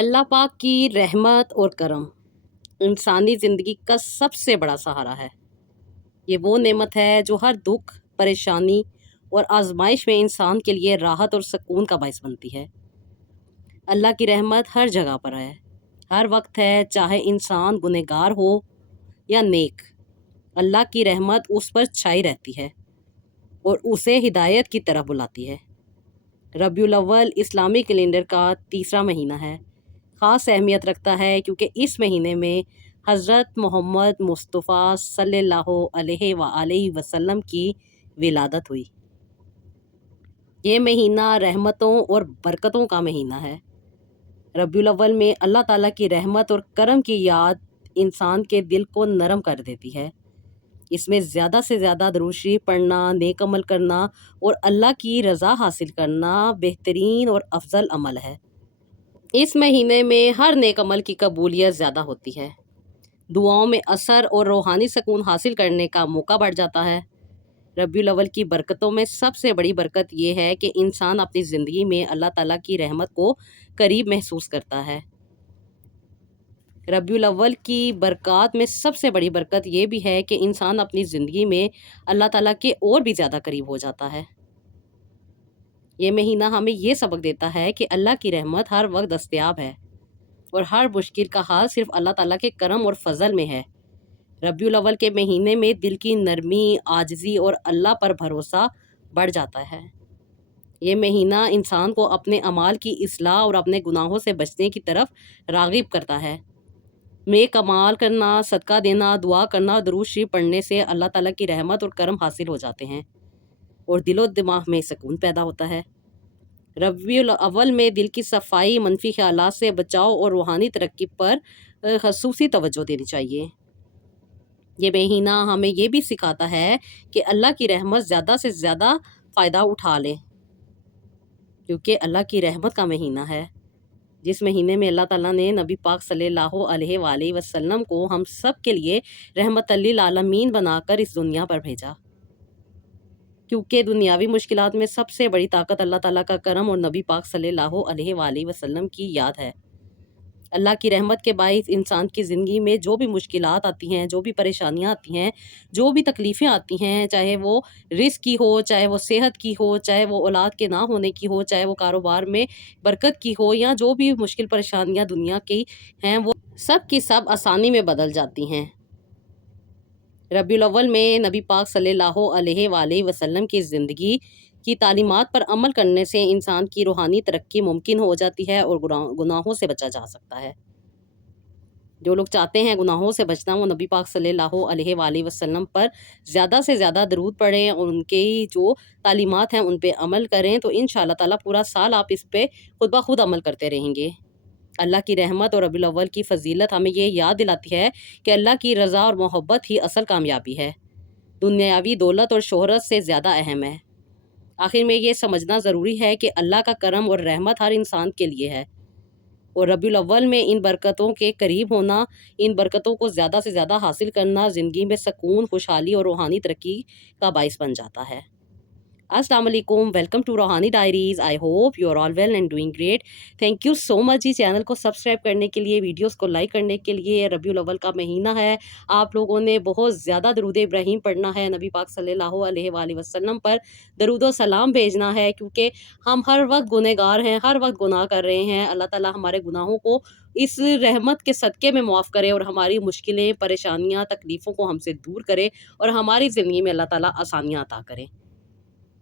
अल्लाह पाक की रहमत और करम इंसानी ज़िंदगी का सबसे बड़ा सहारा है। ये वो नेमत है जो हर दुख, परेशानी और आजमाइश में इंसान के लिए राहत और सुकून का बायस बनती है। अल्लाह की रहमत हर जगह पर है, हर वक्त है, चाहे इंसान गुनहगार हो या नेक। अल्लाह की रहमत उस पर छाई रहती है और उसे हिदायत की तरफ बुलाती है। रबीउल अव्वल इस्लामी कैलेंडर का तीसरा महीना है। ख़ास अहमियत रखता है क्योंकि इस महीने में हज़रत मोहम्मद मुस्तफ़ा सल्लल्लाहु अलैहि वसल्लम की विलादत हुई। ये महीना रहमतों और बरकतों का महीना है। रबीउल अव्वल में अल्लाह ताला की रहमत और करम की याद इंसान के दिल को नरम कर देती है। इसमें ज़्यादा से ज़्यादा दुरूद शरीफ पढ़ना, नेक अमल करना और अल्लाह की रज़ा हासिल करना बेहतरीन और अफजल अमल है। इस महीने में हर नेक अमल की कबूलियत ज़्यादा होती है, दुआओं में असर और रूहानी सुकून हासिल करने का मौका बढ़ जाता है। रबीउल अव्वल की बरकतों में सबसे बड़ी बरकत ये है कि इंसान अपनी ज़िंदगी में अल्लाह ताला की रहमत को करीब महसूस करता है। रबीउल अव्वल की बरक़ात में सबसे बड़ी बरकत ये भी है कि इंसान अपनी ज़िंदगी में अल्लाह ताला के और भी ज़्यादा करीब हो जाता है। ये महीना हमें ये सबक देता है कि अल्लाह की रहमत हर वक्त दस्तयाब है और हर मुश्किल का हाल सिर्फ अल्लाह ताला के करम और फजल में है। रबीउल अव्वल के महीने में दिल की नरमी, आजिज़ी और अल्लाह पर भरोसा बढ़ जाता है। ये महीना इंसान को अपने अमाल की इस्लाह और अपने गुनाहों से बचने की तरफ राग़िब करता है। नेक अमाल करना, सदका देना, दुआ करना और दुरूद शरीफ पढ़ने से अल्लाह ताला की रहमत और करम हासिल हो जाते हैं और दिलो दिमाग में सुकून पैदा होता है। रबीउल अव्वल में दिल की सफाई, मनफी ख्यालात से बचाव और रूहानी तरक्की पर ख़ुसूसी तवज्जो देनी चाहिए। ये महीना हमें ये भी सिखाता है कि अल्लाह की रहमत ज़्यादा से ज़्यादा फ़ायदा उठा लें, क्योंकि अल्लाह की रहमत का महीना है, जिस महीने में अल्लाह ताला ने नबी पाक सल्लल्लाहु अलैहि वसल्लम को हम सब के लिए रहमतल लिल आलमीन बनाकर इस दुनिया पर भेजा। क्योंकि दुनियावी मुश्किलात में सबसे बड़ी ताकत अल्लाह ताला का करम और नबी पाक सल्लल्लाहु अलैहि वसल्लम की याद है। अल्लाह की रहमत के बाइस इंसान की ज़िंदगी में जो भी मुश्किलात आती हैं, जो भी परेशानियाँ आती हैं, जो भी तकलीफ़ें आती हैं, चाहे वो रिज़्क़ की हो, चाहे वो सेहत की हो, चाहे वो औलाद के ना होने की हो, चाहे वो कारोबार में बरकत की हो, या जो भी मुश्किल परेशानियाँ दुनिया की हैं, वो सब की सब आसानी में बदल जाती हैं। रबीउल अव्वल में नबी पाक सल्लल्लाहु अलैहि वसल्लम की ज़िंदगी की तालीमात पर अमल करने से इंसान की रूहानी तरक्की मुमकिन हो जाती है और गुनाहों से बचा जा सकता है। जो लोग चाहते हैं गुनाहों से बचना, वो नबी पाक सल्लल्लाहु अलैहि वसल्लम पर ज़्यादा से ज़्यादा दरूद पढ़ें और उनके जो तालीमात हैं उन पे अमल करें, तो इंशाअल्लाह ताला पूरा साल आप इस पे खुद ब खुद अमल करते रहेंगे। अल्लाह की रहमत और रबीउल अव्वल की फ़जीलत हमें ये याद दिलाती है कि अल्लाह की रज़ा और मोहब्बत ही असल कामयाबी है, दुनियावी दौलत और शोहरत से ज़्यादा अहम है। आखिर में ये समझना ज़रूरी है कि अल्लाह का करम और रहमत हर इंसान के लिए है और रबीउल अव्वल में इन बरकतों के करीब होना, इन बरकतों को ज़्यादा से ज़्यादा हासिल करना ज़िंदगी में सुकून, खुशहाली और रूहानी तरक्की का बाइस बन जाता है। अस्सलाम वालेकुम, welcome to Roohani diaries. I hope you are all well and doing great. Thank you so much जी चैनल को सब्सक्राइब करने के लिए, वीडियोस को लाइक करने के लिए। रबीउल अव्वल का महीना है, आप लोगों ने बहुत ज़्यादा दरूद इब्राहीम पढ़ना है, नबी पाक सल्लल्लाहु अलैहि वसल्लम पर दरूद व सलाम भेजना है, क्योंकि हम हर वक्त गुनहगार हैं, हर वक्त गुनाह कर रहे हैं। अल्लाह ताला हमारे गुनाहों को इस रहमत के सदक़े में मुआफ़ करे और हमारी मुश्किलें, परेशानियाँ, तकलीफ़ों को हमसे दूर करे और हमारी ज़िंदगी में अल्लाह ताला आसानियाँ अता करें।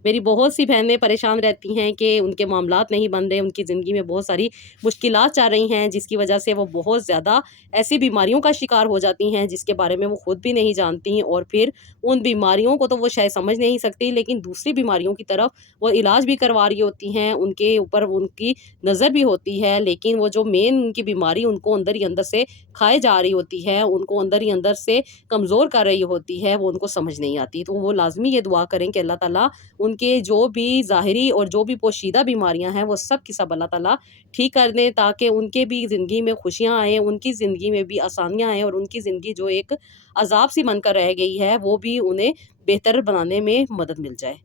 मेरी बहुत सी बहनें परेशान रहती हैं कि उनके मामलात नहीं बन रहे, उनकी ज़िंदगी में बहुत सारी मुश्किलात चल रही हैं, जिसकी वजह से वो बहुत ज़्यादा ऐसी बीमारियों का शिकार हो जाती हैं जिसके बारे में वो खुद भी नहीं जानती, और फिर उन बीमारियों को तो वो शायद समझ नहीं सकती, लेकिन दूसरी बीमारियों की तरफ वो इलाज भी करवा रही होती हैं, उनके ऊपर उनकी नज़र भी होती है, लेकिन वो जो मेन उनकी बीमारी उनको अंदर ही अंदर से खाए जा रही होती है, उनको अंदर ही अंदर से कमज़ोर कर रही होती है, वो उनको समझ नहीं आती। तो वो लाज़मी ये दुआ करें कि अल्लाह ताला उनके जो भी ज़ाहिरी और जो भी पोशीदा बीमारियां हैं वो सब की सब अल्लाह ताला ठीक कर दें, ताकि उनके भी ज़िंदगी में खुशियां आएँ, उनकी ज़िंदगी में भी आसानियां आएँ और उनकी ज़िंदगी जो एक अज़ाब सी बनकर रह गई है वो भी उन्हें बेहतर बनाने में मदद मिल जाए।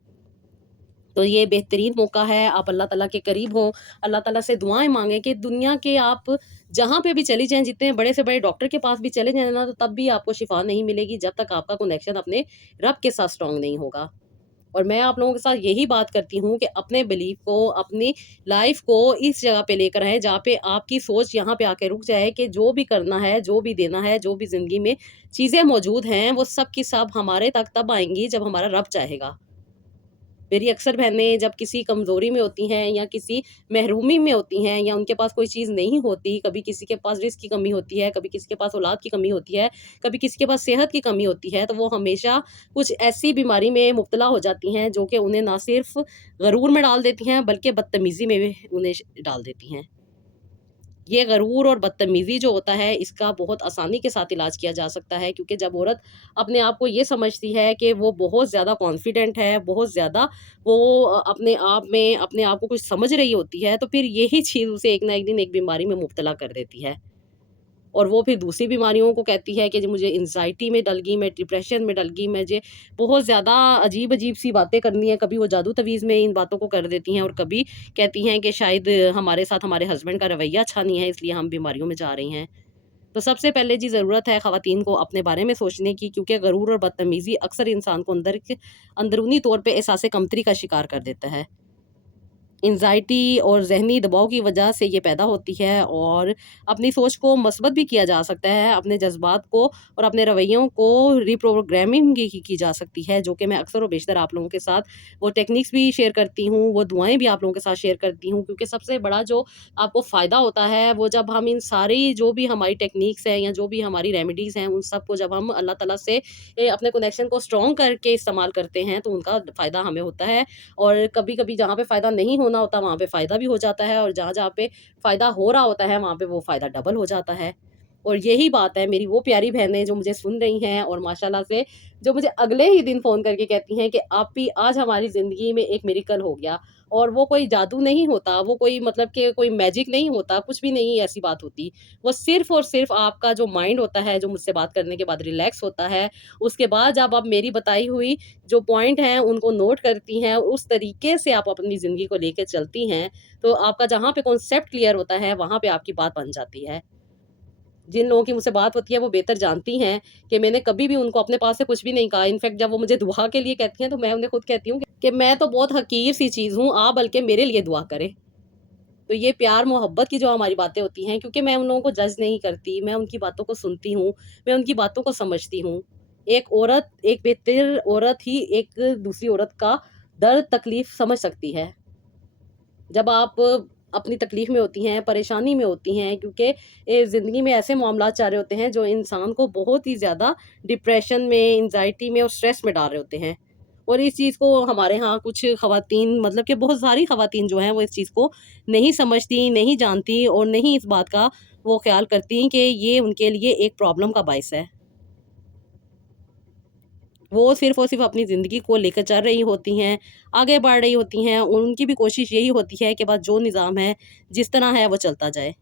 तो ये बेहतरीन मौका है, आप अल्लाह ताला के करीब हों, अल्लाह ताला से दुआएँ माँगें कि दुनिया के आप जहाँ पे भी चली जाएँ, जितने बड़े से बड़े डॉक्टर के पास भी चले जाएँ ना, तो तब भी आपको शिफ़ा नहीं मिलेगी जब तक आपका कनेक्शन अपने रब के साथ स्ट्रॉन्ग नहीं होगा। और मैं आप लोगों के साथ यही बात करती हूँ कि अपने बिलीफ को, अपनी लाइफ़ को इस जगह पे लेकर आएँ जहाँ पे आपकी सोच यहाँ पे आके रुक जाए कि जो भी करना है, जो भी देना है, जो भी ज़िंदगी में चीज़ें मौजूद हैं, वो सब की सब हमारे तक तब आएँगी जब हमारा रब चाहेगा। मेरी अक्सर बहनें जब किसी कमज़ोरी में होती हैं या किसी महरूमी में होती हैं या उनके पास कोई चीज़ नहीं होती, कभी किसी के पास रिज़्क की कमी होती है, कभी किसी के पास औलाद की कमी होती है, कभी किसी के पास सेहत की कमी होती है, तो वो हमेशा कुछ ऐसी बीमारी में मुब्तला हो जाती हैं जो कि उन्हें ना सिर्फ़ गरूर में डाल देती हैं बल्कि बदतमीज़ी में भी उन्हें डाल देती हैं। ये गरूर और बदतमीज़ी जो होता है, इसका बहुत आसानी के साथ इलाज किया जा सकता है, क्योंकि जब औरत अपने आप को ये समझती है कि वो बहुत ज़्यादा कॉन्फिडेंट है, बहुत ज़्यादा वो अपने आप में अपने आप को कुछ समझ रही होती है, तो फिर यही चीज़ उसे एक ना एक दिन एक बीमारी में मुब्तला कर देती है। और वो फिर दूसरी बीमारियों को कहती है कि जी मुझे एंग्ज़ायटी में डल गई, मैं डिप्रेशन में डल गई, मुझे बहुत ज़्यादा अजीब-अजीब सी बातें करनी है। कभी वो जादू तवीज़ में इन बातों को कर देती हैं और कभी कहती हैं कि शायद हमारे साथ हमारे हस्बैंड का रवैया अच्छा नहीं है, इसलिए हम बीमारियों में जा रही हैं। तो सबसे पहले जी ज़रूरत है ख़वातीन को अपने बारे में सोचने की, क्योंकि गरूर और बदतमीज़ी अक्सर इंसान को अंदरूनी तौर पे एहसास कमतरी का शिकार कर देता है। एंग्ज़ायटी और ज़हनी दबाव की वजह से ये पैदा होती है, और अपनी सोच को मस्बत भी किया जा सकता है, अपने जज़्बात को और अपने रवैयों को रिप्रोग्रामिंग की जा सकती है, जो कि मैं अक्सर व बेशतर आप लोगों के साथ वो टेक्निक्स भी शेयर करती हूँ, वो दुआएँ भी आप लोगों के साथ शेयर करती हूँ, क्योंकि सबसे बड़ा जो आपको फ़ायदा होता है, वो जब हम इन सारी जो भी हमारी टेक्निक्स हैं या जो भी हमारी रेमेडीज़ हैं, उन सब को जब हम अल्लाह ताला से अपने कनेक्शन को स्ट्रॉन्ग करके इस्तेमाल करते हैं, तो उनका फ़ायदा हमें होता है। और कभी-कभी जहाँ पे फ़ायदा नहीं होना होता, वहाँ पे फ़ायदा भी हो जाता है, और जहाँ-जहाँ पे फ़ायदा हो रहा होता है, वहाँ पे वो फ़ायदा डबल हो जाता है। और यही बात है मेरी वो प्यारी बहनें जो मुझे सुन रही हैं और माशाल्लाह से जो मुझे अगले ही दिन फ़ोन करके कहती हैं कि आपी आज हमारी ज़िंदगी में एक मिरेकल हो गया। और वो कोई जादू नहीं होता, वो कोई मतलब कि कोई मैजिक नहीं होता, कुछ भी नहीं ऐसी बात होती। वो सिर्फ़ और सिर्फ़ आपका जो माइंड होता है, जो मुझसे बात करने के बाद रिलैक्स होता है, उसके बाद जब आप मेरी बताई हुई जो पॉइंट हैं उनको नोट करती हैं, उस तरीके से आप अपनी ज़िंदगी को लेके चलती हैं, तो आपका जहाँ पे कॉन्सेप्ट क्लियर होता है, वहाँ पे आपकी बात बन जाती है। जिन लोगों की मुझसे बात होती है वो बेहतर जानती हैं कि मैंने कभी भी उनको अपने पास से कुछ भी नहीं कहा। इनफैक्ट जब वो मुझे दुआ के लिए कहती हैं, तो मैं उन्हें खुद कहती हूँ कि मैं तो बहुत हकीर सी चीज़ हूँ, आप बल्कि मेरे लिए दुआ करें। तो ये प्यार मोहब्बत की जो हमारी बातें होती हैं, क्योंकि मैं उन लोगों को जज नहीं करती, मैं उनकी बातों को सुनती हूँ, मैं उनकी बातों को समझती हूँ। एक बेहतर औरत ही एक दूसरी औरत का दर्द तकलीफ़ समझ सकती है। जब आप अपनी तकलीफ़ में होती हैं, परेशानी में होती हैं, क्योंकि ज़िंदगी में ऐसे मामलात जा रहे होते हैं जो इंसान को बहुत ही ज़्यादा डिप्रेशन में, एंग्ज़ायटी में और स्ट्रेस में डाल रहे होते हैं। और इस चीज़ को हमारे यहाँ कुछ ख़वातीन, मतलब कि बहुत सारी ख़वातीन जो हैं वो इस चीज़ को नहीं समझती, नहीं जानती और नहीं इस बात का वो ख़्याल करती कि ये उनके लिए एक प्रॉब्लम का बाइस है। वो सिर्फ़ और सिर्फ़ अपनी ज़िंदगी को लेकर चल रही होती हैं, आगे बढ़ रही होती हैं, और उनकी भी कोशिश यही होती है कि बस जो निज़ाम है, जिस तरह है वो चलता जाए।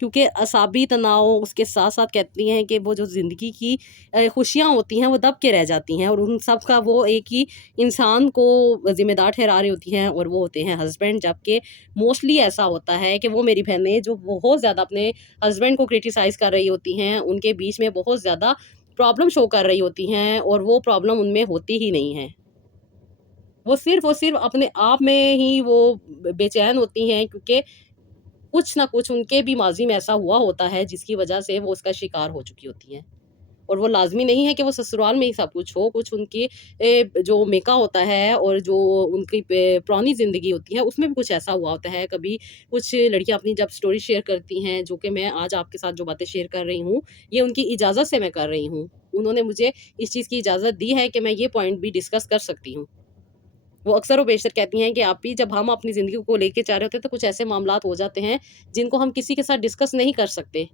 क्योंकि असाबी तनाव उसके साथ-साथ कहती हैं कि वो जो ज़िंदगी की खुशियाँ होती हैं वो दब के रह जाती हैं, और उन सब का वो एक ही इंसान को ज़िम्मेदार ठहरा रही होती हैं, और वो होते हैं हस्बैंड। जबकि मोस्टली ऐसा होता है कि वो मेरी बहनें जो बहुत ज़्यादा अपने हस्बैंड को क्रिटिसाइज़ कर रही होती हैं, उनके बीच में बहुत ज़्यादा प्रॉब्लम शो कर रही होती हैं, और वो प्रॉब्लम उनमें होती ही नहीं है। वो सिर्फ़ और सिर्फ़ अपने आप में ही वो बेचैन होती हैं, क्योंकि कुछ ना कुछ उनके भी माज़ी में ऐसा हुआ होता है जिसकी वज़ह से वो उसका शिकार हो चुकी होती हैं। और वो लाज़मी नहीं है कि वो ससुराल में ही सब कुछ हो, कुछ उनकी जो मेका होता है और जो उनकी पुरानी ज़िंदगी होती है, उसमें भी कुछ ऐसा हुआ होता है। कभी कुछ लड़कियाँ अपनी जब स्टोरी शेयर करती हैं, जो कि मैं आज आपके साथ जो बातें शेयर कर रही हूँ, ये उनकी इजाज़त से मैं कर रही हूँ। उन्होंने मुझे इस चीज़ की इजाज़त दी है कि मैं ये पॉइंट भी डिस्कस कर सकती हूँ। वो अक्सर व बेशतर कहती हैं कि आप भी जब हम अपनी ज़िंदगी को लेके जा रहे होते हैं, तो कुछ ऐसे मामलात हो जाते हैं, जिनको हम किसी के साथ डिस्कस नहीं कर सकते।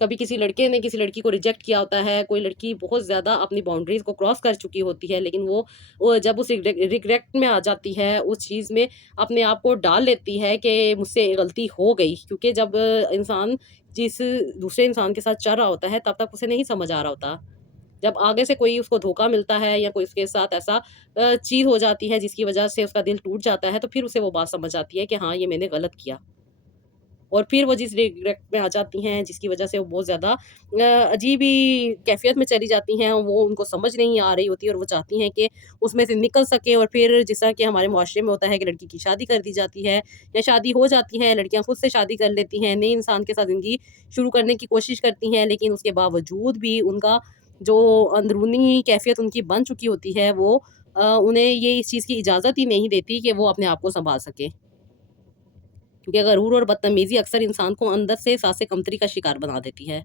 कभी किसी लड़के ने किसी लड़की को रिजेक्ट किया होता है, कोई लड़की बहुत ज़्यादा अपनी बाउंड्रीज़ को क्रॉस कर चुकी होती है, लेकिन वो जब उस रिग्रेट में आ जाती है, उस चीज़ में अपने आप को डाल लेती है कि मुझसे गलती हो गई। क्योंकि जब इंसान जिस दूसरे इंसान के साथ चल रहा होता है, तब तक उसे नहीं समझ आ रहा होता। جب آگے سے کوئی اس کو دھوکا ملتا ہے یا کوئی اس کے ساتھ ایسا چیز ہو جاتی ہے جس کی وجہ سے اس کا دل ٹوٹ جاتا ہے، تو پھر اسے وہ بات سمجھ آتی ہے کہ ہاں یہ میں نے غلط کیا، اور پھر وہ جس ریگریٹ میں آ جاتی ہیں جس کی وجہ سے وہ بہت زیادہ عجیب ہی کیفیت میں چلی جاتی ہیں، وہ ان کو سمجھ نہیں آ رہی ہوتی اور وہ چاہتی ہیں کہ اس میں سے نکل سکیں، اور پھر جس طرح کہ ہمارے معاشرے میں ہوتا ہے کہ لڑکی کی شادی کر دی جاتی ہے یا شادی ہو جاتی ہے، لڑکیاں خود سے شادی کر لیتی ہیں، نئے انسان کے ساتھ زندگی شروع کرنے کی کوشش کرتی ہیں، لیکن اس کے باوجود بھی ان کا جو اندرونی کیفیت ان کی بن چکی ہوتی ہے وہ انہیں یہ اس چیز کی اجازت ہی نہیں دیتی کہ وہ اپنے آپ کو سنبھال سکے، کیونکہ غرور اور بدتمیزی اکثر انسان کو اندر سے احساس کمتری کا شکار بنا دیتی ہے۔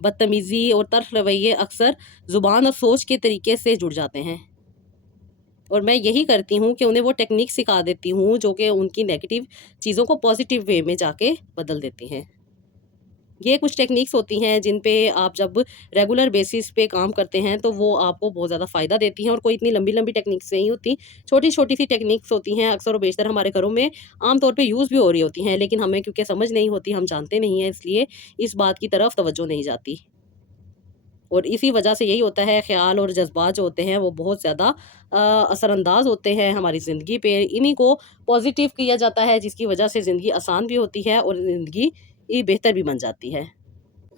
بدتمیزی اور تلخ رویے اکثر زبان اور سوچ کے طریقے سے جڑ جاتے ہیں، اور میں یہی کرتی ہوں کہ انہیں وہ ٹیکنیک سکھا دیتی ہوں جو کہ ان کی نیگیٹو چیزوں کو پازیٹیو وے میں جا کے بدل دیتی ہیں۔ یہ کچھ ٹیکنیکس ہوتی ہیں جن پہ آپ جب ریگولر بیسس پہ کام کرتے ہیں تو وہ آپ کو بہت زیادہ فائدہ دیتی ہیں، اور کوئی اتنی لمبی لمبی ٹیکنیکس نہیں ہوتی، چھوٹی چھوٹی سی ٹیکنیکس ہوتی ہیں، اکثر و بیشتر ہمارے گھروں میں عام طور پہ یوز بھی ہو رہی ہوتی ہیں، لیکن ہمیں کیونکہ سمجھ نہیں ہوتی، ہم جانتے نہیں ہیں، اس لیے اس بات کی طرف توجہ نہیں جاتی، اور اسی وجہ سے یہی ہوتا ہے خیال اور جذبات جو ہوتے ہیں وہ بہت زیادہ اثر انداز ہوتے ہیں ہماری زندگی پہ، انہی کو پازیٹیو کیا جاتا ہے جس کی وجہ سے زندگی آسان بھی ہوتی ہے اور زندگی بہتر بھی بن جاتی ہے۔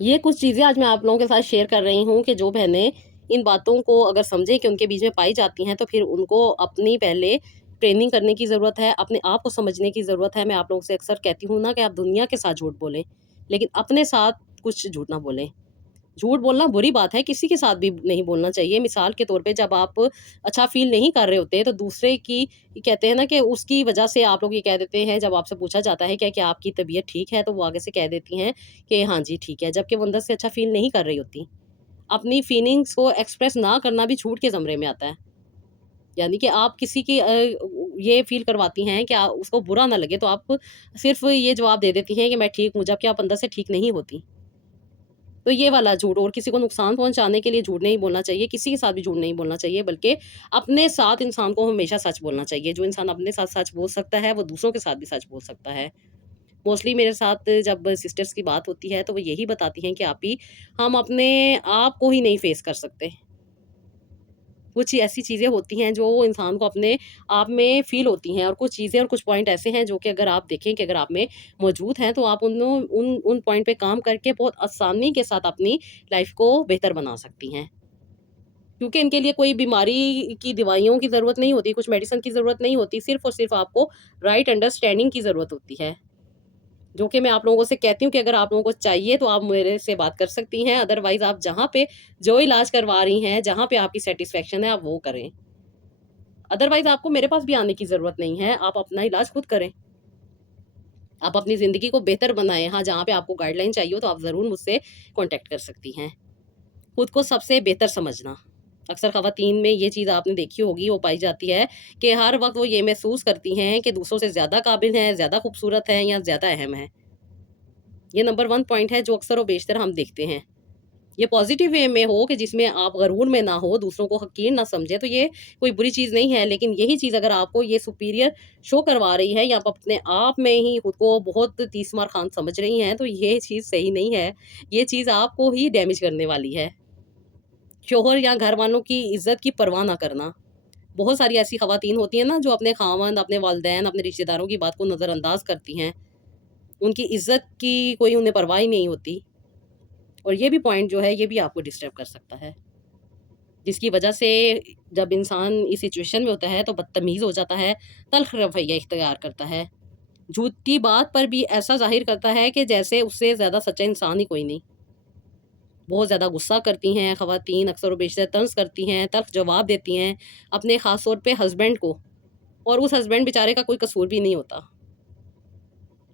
یہ کچھ چیزیں آج میں آپ لوگوں کے ساتھ شیئر کر رہی ہوں کہ جو بہنیں ان باتوں کو اگر سمجھیں کہ ان کے بیچ میں پائی جاتی ہیں، تو پھر ان کو اپنی پہلے ٹریننگ کرنے کی ضرورت ہے، اپنے آپ کو سمجھنے کی ضرورت ہے۔ میں آپ لوگوں سے اکثر کہتی ہوں نا کہ آپ دنیا کے ساتھ جھوٹ بولیں، لیکن اپنے ساتھ کچھ جھوٹ نہ بولیں۔ جھوٹ بولنا بری بات ہے، کسی کے ساتھ بھی نہیں بولنا چاہیے۔ مثال کے طور پہ جب آپ اچھا فیل نہیں کر رہے ہوتے تو دوسرے کی کہتے ہیں نا کہ اس کی وجہ سے آپ لوگ یہ کہہ دیتے ہیں، جب آپ سے پوچھا جاتا ہے کہ آپ کی طبیعت ٹھیک ہے تو وہ آگے سے کہہ دیتی ہیں کہ ہاں جی ٹھیک ہے، جبکہ وہ اندر سے اچھا فیل نہیں کر رہی ہوتی۔ اپنی فیلنگس کو ایکسپریس نہ کرنا بھی جھوٹ کے زمرے میں آتا ہے، یعنی کہ آپ کسی کی یہ فیل کرواتی ہیں کہ اس کو برا نہ لگے، تو آپ صرف یہ جواب دے دیتی ہیں کہ میں ٹھیک ہوں، جبکہ آپ اندر سے ٹھیک نہیں ہوتی۔ تو یہ والا جھوٹ، اور کسی کو نقصان پہنچانے کے لیے جھوٹ نہیں بولنا چاہیے، کسی کے ساتھ بھی جھوٹ نہیں بولنا چاہیے، بلکہ اپنے ساتھ انسان کو ہمیشہ سچ بولنا چاہیے۔ جو انسان اپنے ساتھ سچ بول سکتا ہے وہ دوسروں کے ساتھ بھی سچ بول سکتا ہے۔ موسٹلی میرے ساتھ جب سسٹرز کی بات ہوتی ہے تو وہ یہی بتاتی ہیں کہ آپ ہی ہم اپنے آپ کو ہی نہیں فیس کر سکتے۔ کچھ ایسی چیزیں ہوتی ہیں جو انسان کو اپنے آپ میں فیل ہوتی ہیں، اور کچھ چیزیں اور کچھ پوائنٹ ایسے ہیں جو کہ اگر آپ دیکھیں کہ اگر آپ میں موجود ہیں تو آپ ان پوائنٹ پہ کام کر کے بہت آسانی کے ساتھ اپنی لائف کو بہتر بنا سکتی ہیں، کیونکہ ان کے لیے کوئی بیماری کی دوائیوں کی ضرورت نہیں ہوتی، کچھ میڈیسن کی ضرورت نہیں ہوتی، صرف اور صرف آپ کو رائٹ انڈرسٹینڈنگ کی ضرورت ہوتی ہے، جو کہ میں آپ لوگوں سے کہتی ہوں کہ اگر آپ لوگوں کو چاہیے تو آپ میرے سے بات کر سکتی ہیں، ادروائز آپ جہاں پہ جو علاج کروا رہی ہیں، جہاں پہ آپ کی سیٹسفیکشن ہے آپ وہ کریں، ادروائز آپ کو میرے پاس بھی آنے کی ضرورت نہیں ہے، آپ اپنا علاج خود کریں، آپ اپنی زندگی کو بہتر بنائیں۔ ہاں جہاں پہ آپ کو گائیڈ لائن چاہیے ہو تو آپ ضرور مجھ سے کانٹیکٹ کر سکتی ہیں۔ خود کو سب سے بہتر سمجھنا، اکثر خواتین میں یہ چیز آپ نے دیکھی ہوگی، وہ پائی جاتی ہے کہ ہر وقت وہ یہ محسوس کرتی ہیں کہ دوسروں سے زیادہ قابل ہیں، زیادہ خوبصورت ہیں یا زیادہ اہم ہیں۔ یہ نمبر 1 پوائنٹ ہے جو اکثر و بیشتر ہم دیکھتے ہیں۔ یہ پازیٹیو وے میں ہو کہ جس میں آپ غرور میں نہ ہو، دوسروں کو حقیر نہ سمجھے، تو یہ کوئی بری چیز نہیں ہے، لیکن یہی چیز اگر آپ کو یہ سپیریئر شو کروا رہی ہے یا آپ اپنے آپ میں ہی خود کو بہت تیس مار خان سمجھ رہی ہیں تو یہ چیز صحیح نہیں ہے، یہ چیز آپ کو ہی ڈیمیج کرنے والی ہے۔ شوہر یا گھر والوں کی عزت کی پرواہ نہ کرنا، بہت ساری ایسی خواتین ہوتی ہیں نا جو اپنے خاوند، اپنے والدین، اپنے رشتہ داروں کی بات کو نظر انداز کرتی ہیں، ان کی عزت کی کوئی انہیں پرواہ ہی نہیں ہوتی، اور یہ بھی پوائنٹ جو ہے یہ بھی آپ کو ڈسٹرب کر سکتا ہے، جس کی وجہ سے جب انسان اس سچویشن میں ہوتا ہے تو بدتمیز ہو جاتا ہے، تلخ رویہ اختیار کرتا ہے، جھوٹی بات پر بھی ایسا ظاہر کرتا ہے کہ جیسے اس سے زیادہ سچا انسان ہی کوئی نہیں۔ بہت زیادہ غصہ کرتی ہیں خواتین، اکثر و بیشتر طنز کرتی ہیں، تلخ جواب دیتی ہیں اپنے خاص طور پہ ہسبینڈ کو، اور اس ہسبینڈ بیچارے کا کوئی قصور بھی نہیں ہوتا،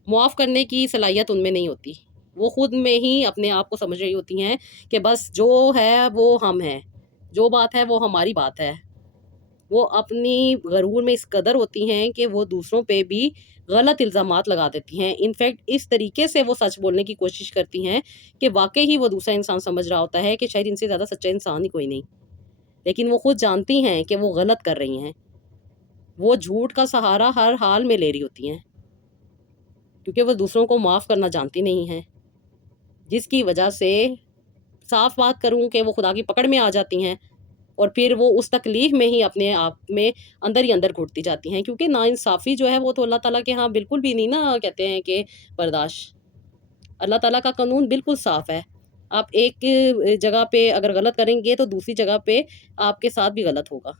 معاف کرنے کی صلاحیت ان میں نہیں ہوتی، وہ خود میں ہی اپنے آپ کو سمجھ رہی ہوتی ہیں کہ بس جو ہے وہ ہم ہیں، جو بات ہے وہ ہماری بات ہے۔ وہ اپنی غرور میں اس قدر ہوتی ہیں کہ وہ دوسروں پہ بھی غلط الزامات لگا دیتی ہیں، انفیکٹ اس طریقے سے وہ سچ بولنے کی کوشش کرتی ہیں کہ واقعی ہی وہ دوسرا انسان سمجھ رہا ہوتا ہے کہ شاید ان سے زیادہ سچا انسان ہی کوئی نہیں، لیکن وہ خود جانتی ہیں کہ وہ غلط کر رہی ہیں، وہ جھوٹ کا سہارا ہر حال میں لے رہی ہوتی ہیں کیونکہ وہ دوسروں کو معاف کرنا جانتی نہیں ہیں، جس کی وجہ سے साफ बात करूँ कि वो खुदा की पकड़ में आ जाती हैं और फिर वो उस तकलीफ़ में ही अपने आप में अंदर ही अंदर घुटती जाती हैं, क्योंकि नाइंसाफ़ी जो है वो तो अल्लाह ताला के यहाँ बिल्कुल भी नहीं ना कहते हैं कि बर्दाश्त। अल्लाह ताला का कानून बिल्कुल साफ़ है। आप एक जगह पे अगर गलत करेंगे तो दूसरी जगह पे आपके साथ भी गलत होगा।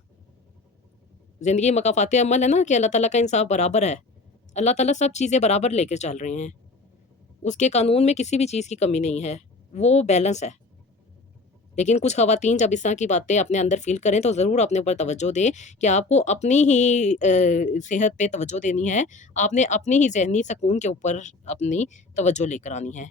ज़िंदगी मकाफ़ात अमल है ना कि अल्लाह ताला का इंसाफ़ बराबर है। अल्लाह ताला सब चीज़ें बराबर लेके चल रहे हैं। उसके कानून में किसी भी चीज़ की कमी नहीं है, वो बैलेंस है। लेकिन कुछ ख़वातीन जब इस तरह की बातें अपने अंदर फ़ील करें तो ज़रूर अपने ऊपर तवज्जो दें कि आपको अपनी ही सेहत पे तवज्जो देनी है। आपने अपनी ही ज़हनी सुकून के ऊपर अपनी तवज्जो लेकर आनी है।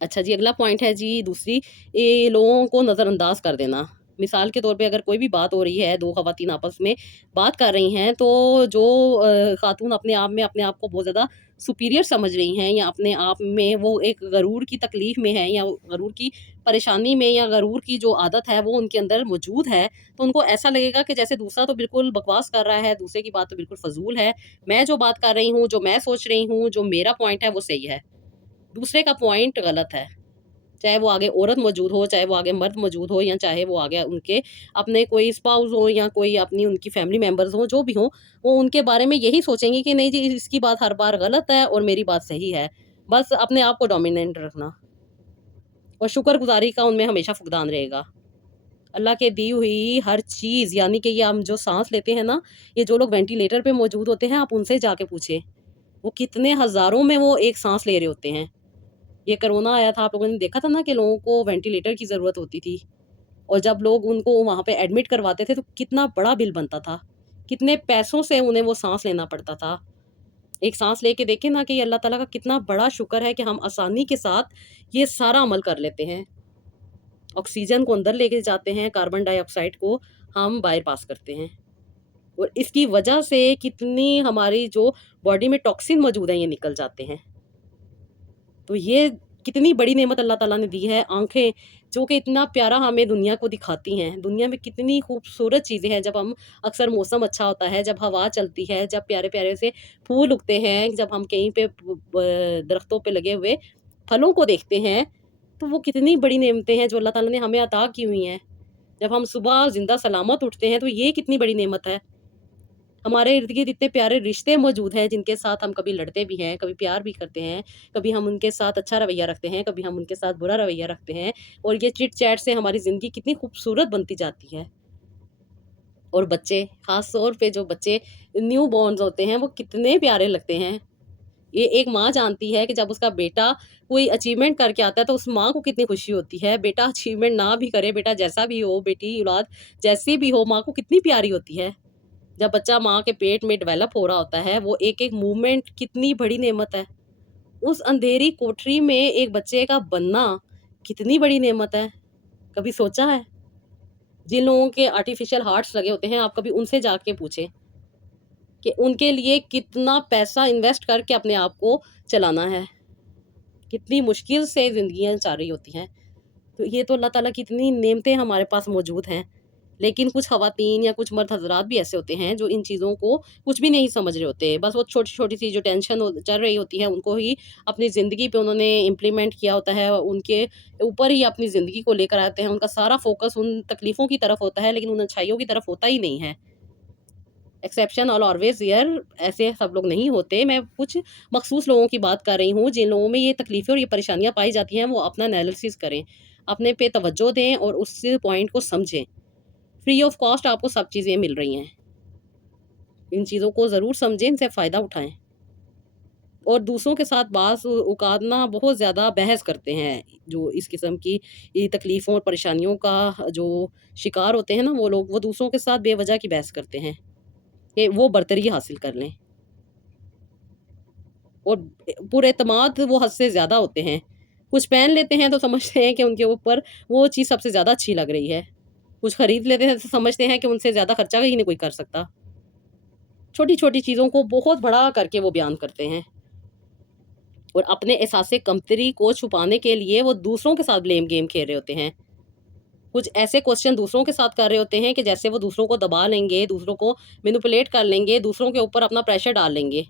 अच्छा जी, अगला पॉइंट है जी दूसरी, ये लोगों को नज़रअंदाज कर देना। मिसाल के तौर पे अगर कोई भी बात हो रही है, 2 ख़वातीन आपस में बात कर रही हैं, तो जो ख़ातून अपने आप में अपने आप को बहुत ज़्यादा सुपीरियर समझ रही हैं या अपने आप में वो एक गरूर की तकलीफ़ में हैं या गरूर की परेशानी में या गरूर की जो आदत है वो उनके अंदर मौजूद है, तो उनको ऐसा लगेगा कि जैसे दूसरा तो बिल्कुल बकवास कर रहा है, दूसरे की बात तो बिल्कुल फ़ज़ूल है। मैं जो बात कर रही हूँ, जो मैं सोच रही हूँ, जो मेरा पॉइंट है वो सही है। दूसरे का पॉइंट गलत है। चाहे वो आगे औरत मौजूद हो, चाहे वो आगे मर्द मौजूद हो या चाहे वो आगे उनके अपने कोई स्पाउस हो या कोई अपनी उनकी फैमिली मेंबर्स हों, जो भी हों, वो उनके बारे में यही सोचेंगे कि नहीं जी इसकी बात हर बार गलत है और मेरी बात सही है। बस अपने आप को डोमिनेंट रखना और शुक्रगुज़ारी का उनमें हमेशा फुकदान रहेगा। अल्लाह के दी हुई हर चीज़, यानी कि ये हम जो साँस लेते हैं ना, ये जो लोग वेंटिलेटर पे मौजूद होते हैं, आप उनसे जाके पूछें। वो कितने हज़ारों में वो एक साँस ले रहे होते हैं। ये कोरोना आया था, आप लोगों ने देखा था ना कि लोगों को वेंटिलेटर की ज़रूरत होती थी और जब लोग उनको वहाँ पे एडमिट करवाते थे तो कितना बड़ा बिल बनता था। कितने पैसों से उन्हें वो साँस लेना पड़ता था। एक साँस लेके देखें ना कि ये अल्लाह ताला का कितना बड़ा शुक्र है कि हम आसानी के साथ ये सारा अमल कर लेते हैं। ऑक्सीजन को अंदर लेके जाते हैं, कार्बन डाइऑक्साइड को हम बाहर पास करते हैं और इसकी वजह से कितनी हमारी जो बॉडी में टॉक्सिन मौजूद है ये निकल जाते हैं। तो ये कितनी बड़ी नेमत अल्लाह ताला ने दी है, आँखें जो कि इतना प्यारा हमें दुनिया को दिखाती हैं। दुनिया में कितनी खूबसूरत चीज़ें हैं, जब हम अक्सर मौसम अच्छा होता है, जब हवा चलती है, जब प्यारे-प्यारे से फूल उगते हैं, जब हम कहीं पे दरख्तों पे लगे हुए फलों को देखते हैं, तो वो कितनी बड़ी नेमतें हैं जो अल्लाह ताला ने हमें अता की हुई हैं। जब हम सुबह ज़िंदा सलामत उठते हैं, तो ये कितनी बड़ी नेमत है। हमारे इर्द-गिर्द इतने प्यारे रिश्ते मौजूद हैं जिनके साथ हम कभी लड़ते भी हैं, कभी प्यार भी करते हैं, कभी हम उनके साथ अच्छा रवैया रखते हैं, कभी हम उनके साथ बुरा रवैया रखते हैं और ये चिट-चैट से हमारी ज़िंदगी कितनी खूबसूरत बनती जाती है। और बच्चे, ख़ास तौर पे जो बच्चे न्यू बॉर्न्स होते हैं, वो कितने प्यारे लगते हैं। ये एक माँ जानती है कि जब उसका बेटा कोई अचीवमेंट करके आता है, तो उस माँ को कितनी खुशी होती है। बेटा अचीवमेंट ना भी करे, बेटा जैसा भी हो, बेटी औलाद जैसी भी हो, माँ को कितनी प्यारी होती है। जब बच्चा माँ के पेट में डेवलप हो रहा होता है, वो एक-एक मूवमेंट कितनी बड़ी नेमत है। उस अंधेरी कोठरी में एक बच्चे का बनना कितनी बड़ी नेमत है। कभी सोचा है? जिन लोगों के आर्टिफ़िशियल हार्ट्स लगे होते हैं, आप कभी उनसे जाके पूछें कि उनके लिए कितना पैसा इन्वेस्ट करके अपने आप को चलाना है। कितनी मुश्किल से ज़िंदगियाँ जा रही होती हैं। तो ये तो अल्लाह ताला की इतनी नेमतें हमारे पास मौजूद हैं। लेकिन कुछ ख़वातीन या कुछ मर्द हज़रात भी ऐसे होते हैं जो इन चीज़ों को कुछ भी नहीं समझ रहे होते। बस वो छोटी-छोटी सी जो टेंशन हो चल रही होती है उनको ही अपनी ज़िंदगी पे उन्होंने इम्प्लीमेंट किया होता है। उनके ऊपर ही अपनी ज़िंदगी को लेकर आते हैं। उनका सारा फ़ोकस उन तकलीफ़ों की तरफ होता है, लेकिन उन अच्छाइयों की तरफ होता ही नहीं है। एक्सेप्शन ऑल ऑलवेज़ हियर, ऐसे सब लोग नहीं होते। मैं कुछ मख़सूस लोगों की बात कर रही हूँ, जिन लोगों में ये तकलीफ़ें और ये परेशानियाँ पाई जाती हैं, वो अपना एनालिसिस करें। अपने पे तवज्जो दें और उस पॉइंट को समझें। फ्री ऑफ कॉस्ट आपको सब चीज़ें मिल रही हैं। इन चीज़ों को ज़रूर समझें, इनसे फ़ायदा उठाएँ। और दूसरों के साथ बाज़ औक़ात ना बहुत ज़्यादा बहस करते हैं, जो इस किस्म की ये तकलीफ़ों और परेशानियों का जो शिकार होते हैं ना वो लोग, वो दूसरों के साथ बेवजह की बहस करते हैं कि वो बरतरी हासिल कर लें। और पुरएतमाद वो हद से ज़्यादा होते हैं। कुछ पहन लेते हैं तो समझते हैं कि उनके ऊपर वो चीज़ सबसे ज़्यादा अच्छी लग रही है। कुछ खरीद लेते हैं तो समझते हैं कि उनसे ज़्यादा खर्चा ही नहीं कोई कर सकता। छोटी-छोटी चीज़ों को बहुत बड़ा करके वो बयान करते हैं और अपने एहसास कमतरी को छुपाने के लिए वो दूसरों के साथ ब्लेम गेम खेल रहे होते हैं। कुछ ऐसे क्वेश्चन दूसरों के साथ कर रहे होते हैं कि जैसे वो दूसरों को दबा लेंगे, दूसरों को मैनिपुलेट कर लेंगे, दूसरों के ऊपर अपना प्रेशर डाल लेंगे।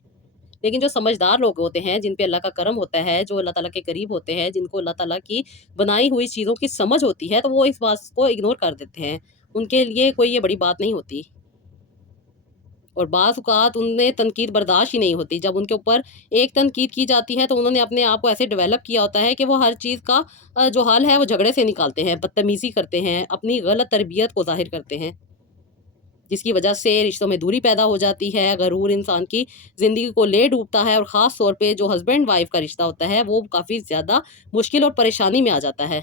لیکن جو سمجھدار لوگ ہوتے ہیں، جن پہ اللہ کا کرم ہوتا ہے، جو اللہ تعالیٰ کے قریب ہوتے ہیں، جن کو اللہ تعالیٰ کی بنائی ہوئی چیزوں کی سمجھ ہوتی ہے، تو وہ اس بات کو اگنور کر دیتے ہیں، ان کے لیے کوئی یہ بڑی بات نہیں ہوتی۔ اور بعض اوقات ان میں تنقید برداشت ہی نہیں ہوتی، جب ان کے اوپر ایک تنقید کی جاتی ہے تو انہوں نے اپنے آپ کو ایسے ڈیولپ کیا ہوتا ہے کہ وہ ہر چیز کا جو حل ہے وہ جھگڑے سے نکالتے ہیں، بدتمیزی کرتے ہیں، اپنی غلط تربیت کو ظاہر کرتے ہیں، جس کی وجہ سے رشتوں میں دوری پیدا ہو جاتی ہے، غرور انسان کی زندگی کو لے ڈوبتا ہے، اور خاص طور پہ جو ہسبینڈ وائف کا رشتہ ہوتا ہے وہ کافی زیادہ مشکل اور پریشانی میں آ جاتا ہے۔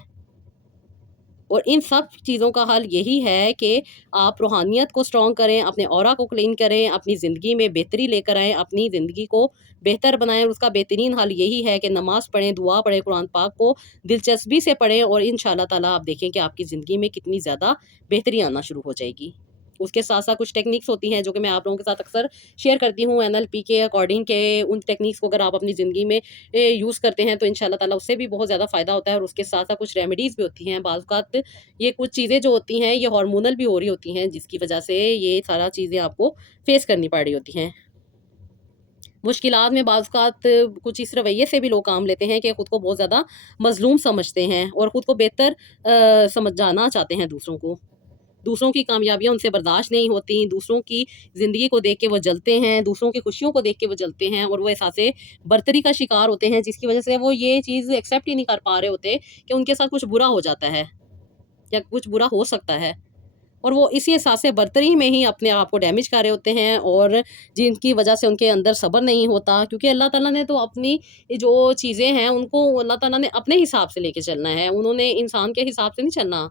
اور ان سب چیزوں کا حل یہی ہے کہ آپ روحانیت کو اسٹرانگ کریں، اپنے اورا کو کلین کریں، اپنی زندگی میں بہتری لے کر آئیں، اپنی زندگی کو بہتر بنائیں، اور اس کا بہترین حل یہی ہے کہ نماز پڑھیں، دعا پڑھیں، قرآن پاک کو دلچسپی سے پڑھیں، اور ان شاء اللہ تعالیٰ آپ دیکھیں کہ آپ کی زندگی میں کتنی زیادہ بہتری آنا شروع ہو جائے گی۔ اس کے ساتھ ساتھ کچھ ٹیکنیکس ہوتی ہیں جو کہ میں آپ لوگوں کے ساتھ اکثر شیئر کرتی ہوں NLP کے اکارڈنگ، کہ ان ٹیکنیکس کو اگر آپ اپنی زندگی میں یوز کرتے ہیں تو ان شاء اللہ تعالیٰ اس سے بھی بہت زیادہ فائدہ ہوتا ہے، اور اس کے ساتھ ساتھ کچھ ریمیڈیز بھی ہوتی ہیں۔ بعض اوقات یہ کچھ چیزیں جو ہوتی ہیں یہ ہارمونل بھی ہو رہی ہوتی ہیں، جس کی وجہ سے یہ سارا چیزیں آپ کو فیس کرنی پڑ رہی ہوتی ہیں۔ مشکلات میں بعض اوقات کچھ اس رویے سے بھی لوگ کام لیتے ہیں کہ خود کو بہت زیادہ مظلوم سمجھتے ہیں، اور خود کو بہتر سمجھ جانا چاہتے ہیں دوسروں کو۔ دوسروں کی کامیابیاں ان سے برداشت نہیں ہوتی، دوسروں کی زندگی کو دیکھ کے وہ جلتے ہیں، دوسروں کی خوشیوں کو دیکھ کے وہ جلتے ہیں، اور وہ احساس برتری کا شکار ہوتے ہیں، جس کی وجہ سے وہ یہ چیز ایکسیپٹ ہی نہیں کر پا رہے ہوتے کہ ان کے ساتھ کچھ برا ہو جاتا ہے یا کچھ برا ہو سکتا ہے، اور وہ اسی احساس برتری میں ہی اپنے آپ کو ڈیمیج کر رہے ہوتے ہیں، اور جن کی وجہ سے ان کے اندر صبر نہیں ہوتا، کیونکہ اللہ تعالیٰ نے تو اپنی جو چیزیں ہیں ان کو اللہ تعالیٰ نے اپنے حساب سے لے کے چلنا ہے، انہوں نے انسان کے حساب سے نہیں چلنا۔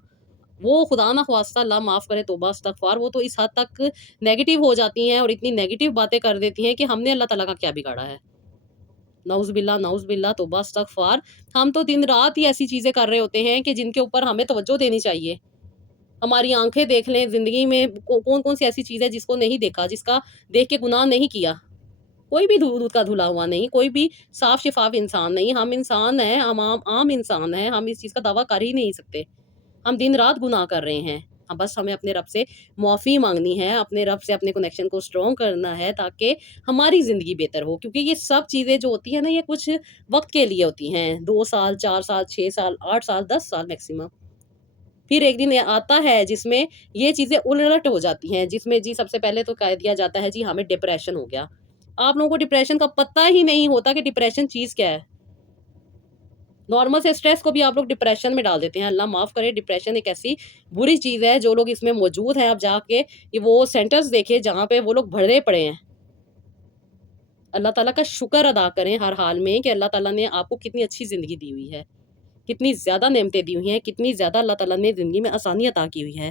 وہ خدا نہ خواستہ، اللہ معاف کرے، توبہ استغفار، وہ تو اس حد تک نیگیٹو ہو جاتی ہیں اور اتنی نیگیٹو باتیں کر دیتی ہیں کہ ہم نے اللہ تعالیٰ کا کیا بگاڑا ہے۔ نعوذ باللہ، نعوذ باللہ، توبہ استغفار۔ ہم تو دن رات ہی ایسی چیزیں کر رہے ہوتے ہیں کہ جن کے اوپر ہمیں توجہ دینی چاہیے۔ ہماری آنکھیں دیکھ لیں، زندگی میں کون کون سی ایسی چیز ہے جس کو نہیں دیکھا، جس کا دیکھ کے گناہ نہیں کیا۔ کوئی بھی دودھ کا دھلا ہوا نہیں، کوئی بھی صاف شفاف انسان نہیں، ہم انسان ہیں، ہم عام انسان ہیں، ہم اس چیز کا دعویٰ کر ہی نہیں سکتے۔ ہم دن رات گناہ کر رہے ہیں، بس ہمیں اپنے رب سے معافی مانگنی ہے، اپنے رب سے اپنے کنیکشن کو اسٹرانگ کرنا ہے تاکہ ہماری زندگی بہتر ہو، کیونکہ یہ سب چیزیں جو ہوتی ہیں نا یہ کچھ وقت کے لیے ہوتی ہیں، 2 سال، 4 سال، 6 سال، 8 سال، 10 سال میکسیمم۔ پھر ایک دن آتا ہے جس میں یہ چیزیں الٹ ہو جاتی ہیں، جس میں جی سب سے پہلے تو کہہ دیا جاتا ہے جی ہمیں ڈپریشن ہو گیا۔ آپ لوگوں کو ڈپریشن کا پتہ ہی نہیں ہوتا کہ ڈپریشن چیز کیا ہے۔ نارمل سے اسٹریس کو بھی آپ لوگ ڈپریشن میں ڈال دیتے ہیں۔ اللہ معاف کرے، ڈپریشن ایک ایسی بری چیز ہے، جو لوگ اس میں موجود ہیں اب جا کے یہ وہ سینٹرز دیکھیں جہاں پہ وہ لوگ بھرے پڑے ہیں۔ اللہ تعالیٰ کا شکر ادا کریں ہر حال میں کہ اللہ تعالیٰ نے آپ کو کتنی اچھی زندگی دی ہوئی ہے، کتنی زیادہ نعمتیں دی ہوئی ہیں، کتنی زیادہ اللہ تعالیٰ نے زندگی میں آسانی عطا کی ہوئی ہے۔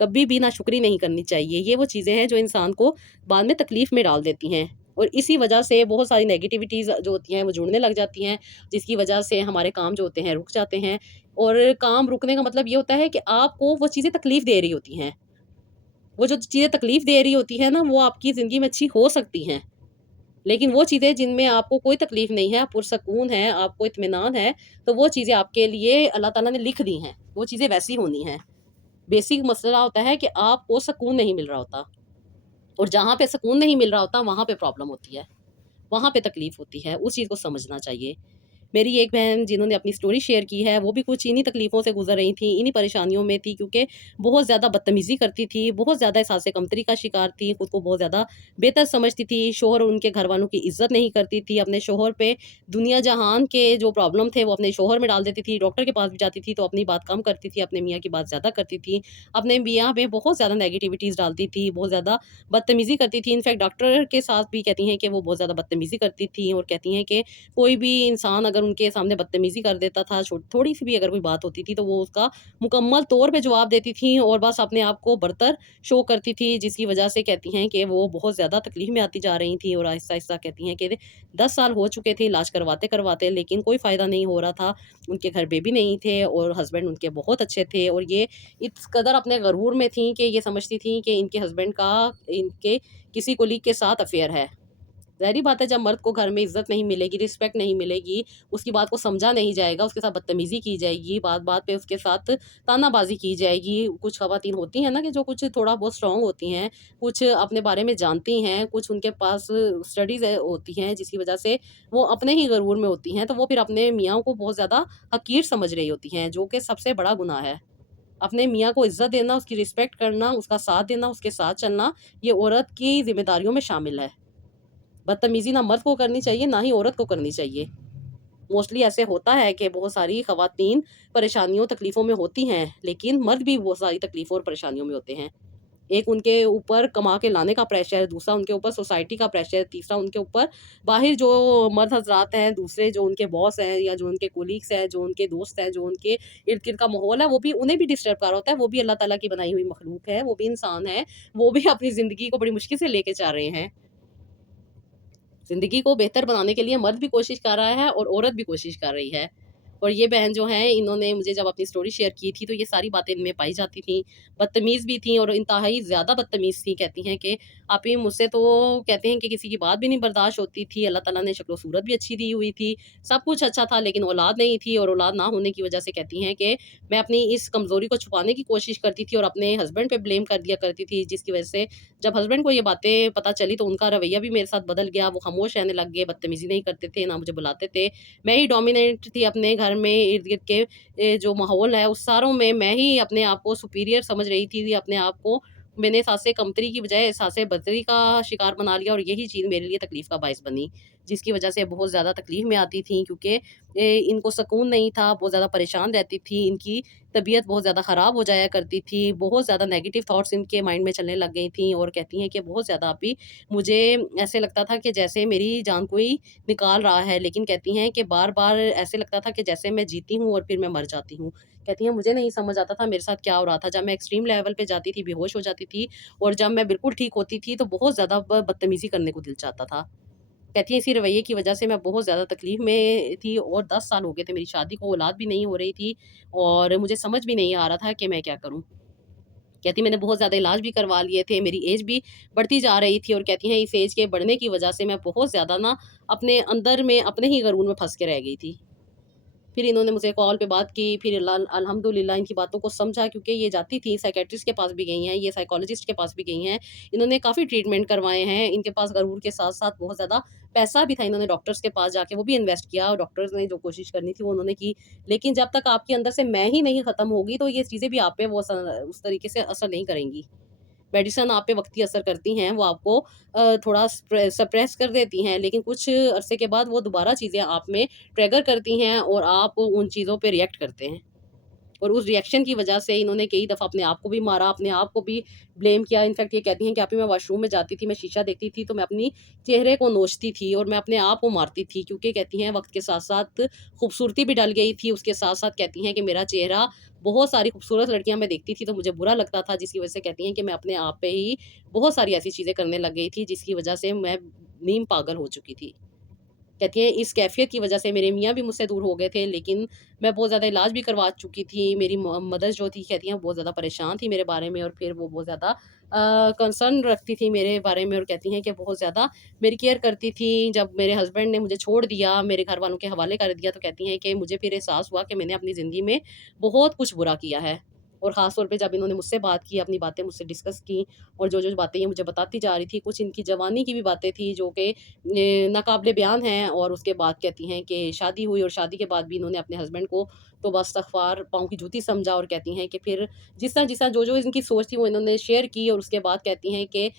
کبھی بھی ناشکری نہیں کرنی چاہیے۔ یہ وہ چیزیں ہیں جو انسان کو بعد میں تکلیف میں ڈال دیتی ہیں، اور اسی وجہ سے بہت ساری نیگیٹیوٹیز جو ہوتی ہیں وہ جڑنے لگ جاتی ہیں، جس کی وجہ سے ہمارے کام جو ہوتے ہیں رک جاتے ہیں۔ اور کام رکنے کا مطلب یہ ہوتا ہے کہ آپ کو وہ چیزیں تکلیف دے رہی ہوتی ہیں، وہ جو چیزیں تکلیف دے رہی ہوتی ہیں نا وہ آپ کی زندگی میں اچھی ہو سکتی ہیں، لیکن وہ چیزیں جن میں آپ کو کوئی تکلیف نہیں ہے، پرسکون ہے، آپ کو اطمینان ہے، تو وہ چیزیں آپ کے لیے اللہ تعالیٰ نے لکھ دی ہیں، وہ چیزیں ویسی ہونی ہیں۔ بیسک مسئلہ ہوتا ہے کہ آپ کو سکون نہیں مل رہا ہوتا، اور جہاں پہ سکون نہیں مل رہا ہوتا وہاں پہ پرابلم ہوتی ہے، وہاں پہ تکلیف ہوتی ہے، اس چیز کو سمجھنا چاہیے۔ میری ایک بہن جنہوں نے اپنی سٹوری شیئر کی ہے، وہ بھی کچھ انہی تکلیفوں سے گزر رہی تھیں، انہی پریشانیوں میں تھی، کیونکہ بہت زیادہ بدتمیزی کرتی تھی، بہت زیادہ احساس کمتری کا شکار تھی، خود کو بہت زیادہ بہتر سمجھتی تھی، شوہر اور ان کے گھر والوں کی عزت نہیں کرتی تھی، اپنے شوہر پہ دنیا جہان کے جو پرابلم تھے وہ اپنے شوہر میں ڈال دیتی تھی، ڈاکٹر کے پاس بھی جاتی تھی تو اپنی بات کم کرتی تھی، اپنے میاں کی بات زیادہ کرتی تھی، اپنے میاں پہ بہت زیادہ نیگیٹیوٹیز ڈالتی تھی، بہت زیادہ بدتمیزی کرتی تھی۔ انفیکٹ ڈاکٹر کے ساتھ بھی کہتی ہیں کہ وہ بہت زیادہ بدتمیزی کرتی تھی، اور کہتی ہیں کہ کوئی بھی انسان اگر ان کے سامنے بدتمیزی کر دیتا تھا، تھوڑی سی بھی اگر کوئی بات ہوتی تھی تو وہ اس کا مکمل طور پہ جواب دیتی تھیں، اور بس اپنے آپ کو برتر شو کرتی تھی، جس کی وجہ سے کہتی ہیں کہ وہ بہت زیادہ تکلیف میں آتی جا رہی تھیں، اور آہستہ آہستہ کہتی ہیں کہ 10 سال ہو چکے تھے علاج کرواتے کرواتے، لیکن کوئی فائدہ نہیں ہو رہا تھا، ان کے گھر بیبی نہیں تھے، اور ہسبینڈ ان کے بہت اچھے تھے، اور یہ اس قدر اپنے غرور میں تھیں کہ یہ سمجھتی تھیں کہ ان کے ہسبینڈ کا ان کے کسی کولیگ کے ساتھ افیئر ہے، ज़ाहिर-सी बात है, जब मर्द को घर में इज़्ज़त नहीं मिलेगी, रिस्पेक्ट नहीं मिलेगी, उसकी बात को समझा नहीं जाएगा, उसके साथ बदतमीज़ी की जाएगी, बात-बात पे उसके साथ तानाबाज़ी की जाएगी। कुछ ख़वातीन होती हैं ना कि जो कुछ थोड़ा बहुत स्ट्रॉन्ग होती हैं, कुछ अपने बारे में जानती हैं, कुछ उनके पास स्टडीज़ होती हैं, जिसकी वज़ह से वो अपने ही गरूर में होती हैं, तो वो फिर अपने मियाँ को बहुत ज़्यादा हक़ीर समझ रही होती हैं, जो कि सबसे बड़ा गुनाह है। अपने मियाँ को इज़्ज़त देना, उसकी रिस्पेक्ट करना, उसका साथ देना, उसके साथ चलना, ये औरत की ज़िम्मेदारियों में शामिल है। बदतमीज़ी ना मर्द को करनी चाहिए, ना ही औरत को करनी चाहिए। मोस्टली ऐसे होता है कि बहुत सारी ख़वातीन परेशानियों, तकलीफ़ों में होती हैं, लेकिन मर्द भी बहुत सारी तकलीफ़ों और परेशानियों में होते हैं। एक उनके ऊपर कमा के लाने का प्रेशर, दूसरा उनके ऊपर सोसाइटी का प्रेशर, तीसरा उनके ऊपर बाहर जो मर्द हज़रात हैं, दूसरे जो उनके बॉस हैं या जो उनके कोलीग्स हैं, जो उनके दोस्त हैं, जो उनके इर्द-गिर्द का माहौल है, वो भी उन्हें भी डिस्टर्ब कर रहा होता है। वो भी अल्लाह ताला की बनाई हुई मखलूक है, वो भी इंसान है, वो भी अपनी ज़िंदगी को बड़ी मुश्किल से लेके जा रहे हैं। ज़िंदगी को बेहतर बनाने के लिए मर्द भी कोशिश कर रहा है और औरत भी कोशिश कर रही है। और ये बहन जो हैं, इन्होंने मुझे जब अपनी स्टोरी शेयर की थी, तो ये सारी बातें इनमें पाई जाती थीं। बदतमीज़ भी थीं और इंतहाई ज़्यादा बदतमीज़ थीं। कहती हैं कि आप ही मुझसे तो कहते हैं कि किसी की बात भी नहीं बर्दाश्त होती थी। अल्लाह ताला ने शक्ल-ओ-सूरत भी अच्छी दी हुई थी, सब कुछ अच्छा था, लेकिन औलाद नहीं थी और औलाद ना होने की वजह से कहती हैं कि मैं अपनी इस कमज़ोरी को छुपाने की कोशिश करती थी और अपने हस्बैंड पे ब्लेम कर दिया करती थी, जिसकी वजह से जब हस्बैंड को ये बातें पता चली, तो उनका रवैया भी मेरे साथ बदल गया। वो खामोश रहने लग गए, बदतमीज़ी नहीं करते थे, ना मुझे बुलाते थे। मैं ही डोमिनेट थी अपने घर में, इर्द-गिर्द के जो माहौल है उस सारों में मैं ही अपने आप को सुपीरियर समझ रही थी, अपने आप को मैंने साँसे कमतरी की बजाय साँसे बदतरी का शिकार बना लिया और यही चीज़ मेरे लिए तकलीफ़ का बायस बनी, जिसकी वजह से बहुत ज़्यादा तकलीफ़ में आती थी, क्योंकि इनको सुकून नहीं था, बहुत ज़्यादा परेशान रहती थी, इनकी तबीयत बहुत ज़्यादा ख़राब हो जाया करती थी, बहुत ज़्यादा नेगेटिव थॉट्स इनके माइंड में चलने लग गई थी और कहती हैं कि बहुत ज़्यादा अभी मुझे ऐसे लगता था कि जैसे मेरी जान कोई निकाल रहा है, लेकिन कहती हैं कि बार-बार ऐसे लगता था कि जैसे मैं जीती हूँ और फिर मैं मर जाती हूँ। कहती हैं मुझे नहीं समझ आता था मेरे साथ क्या हो रहा था, जब मैं एक्सट्रीम लेवल पे जाती थी, बेहोश हो जाती थी और जब मैं बिल्कुल ठीक होती थी, तो बहुत ज़्यादा बदतमीज़ी करने को दिल चाहता था। कहती हैं इसी रवैये की वजह से मैं बहुत ज़्यादा तकलीफ़ में थी और 10 साल हो गए थे मेरी शादी को, औलाद भी नहीं हो रही थी और मुझे समझ भी नहीं आ रहा था कि मैं क्या करूँ? कहती मैंने बहुत ज़्यादा इलाज भी करवा लिए थे, मेरी एज भी बढ़ती जा रही थी और कहती हैं इस एज के बढ़ने की वजह से मैं बहुत ज़्यादा ना अपने अंदर में अपने ही गरूर में फँस के रह गई थी। फिर इन्होंने मुझसे कॉल पे बात की, फिर अल्हम्दुलिल्लाह इनकी बातों को समझा, क्योंकि ये जाती थी साइकियाट्रिस्ट के पास भी गई हैं, ये साइकोलॉजिस्ट के पास भी गई हैं। इन्होंने काफ़ी ट्रीटमेंट करवाए हैं, इनके पास गरूर के साथ-साथ बहुत ज़्यादा पैसा भी था, इन्होंने डॉक्टर्स के पास जाके वो भी इन्वेस्ट किया और डॉक्टर्स ने जो कोशिश करनी थी वो उन्होंने की। लेकिन जब तक आपके अंदर से मैं ही नहीं ख़त्म होगी, तो ये चीज़ें भी आप पे वो उस तरीके से असर नहीं करेंगी। मेडिसिन आप पे वक़्ती असर करती हैं, वो आपको थोड़ा सप्रेस कर देती हैं, लेकिन कुछ अरसे के बाद वो दोबारा चीज़ें आप में ट्रिगर करती हैं और आप उन चीज़ों पे रिएक्ट करते हैं। और उस रिएक्शन की वजह से इन्होंने कई दफ़ा अपने आप को भी मारा, अपने आप को भी ब्लेम किया। इनफैक्ट ये कहती हैं कि आप ही मैं वॉशरूम में जाती थी, मैं शीशा देखती थी, तो मैं अपनी चेहरे को नोचती थी और मैं अपने आप को मारती थी, क्योंकि कहती हैं वक़्त के साथ-साथ खूबसूरती भी ढल गई थी। उसके साथ-साथ कहती हैं कि मेरा चेहरा बहुत सारी खूबसूरत लड़कियाँ मैं देखती थी, तो मुझे बुरा लगता था, जिसकी वजह से कहती हैं कि मैं अपने आप पे ही बहुत सारी ऐसी चीज़ें करने लग गई थी, जिसकी वजह से मैं नीम पागल हो चुकी थी। कहती हैं इस कैफ़ियत की वज़ह से मेरे मियाँ भी मुझसे दूर हो गए थे, लेकिन मैं बहुत ज़्यादा इलाज भी करवा चुकी थी। मेरी मदर जो थी, कहती हैं बहुत ज़्यादा परेशान थी मेरे बारे में और फिर वो बहुत ज़्यादा कंसर्न रखती थी मेरे बारे में और कहती हैं कि बहुत ज़्यादा मेरी केयर करती थी। जब मेरे हस्बैंड ने मुझे छोड़ दिया, मेरे घर वालों के हवाले कर दिया, तो कहती हैं कि मुझे फिर एहसास हुआ कि मैंने अपनी ज़िंदगी में बहुत कुछ बुरा किया है। और ख़ास तौर पे जब इन्होंने मुझसे बात की, अपनी बातें मुझसे डिस्कस की और जो-जो बातें ये मुझे बताती जा रही थी, कुछ इनकी जवानी की भी बातें थी जो कि नाक़ाबिले बयान हैं। और उसके बाद कहती हैं कि शादी हुई और शादी के बाद भी इन्होंने अपने हस्बैंड को तो बस इस्तग़फ़ार पाँव की जूती समझा और कहती हैं कि फिर जिस तरह जो-जो इनकी सोच थी वो इन्होंने शेयर की और उसके बाद कहती हैं कि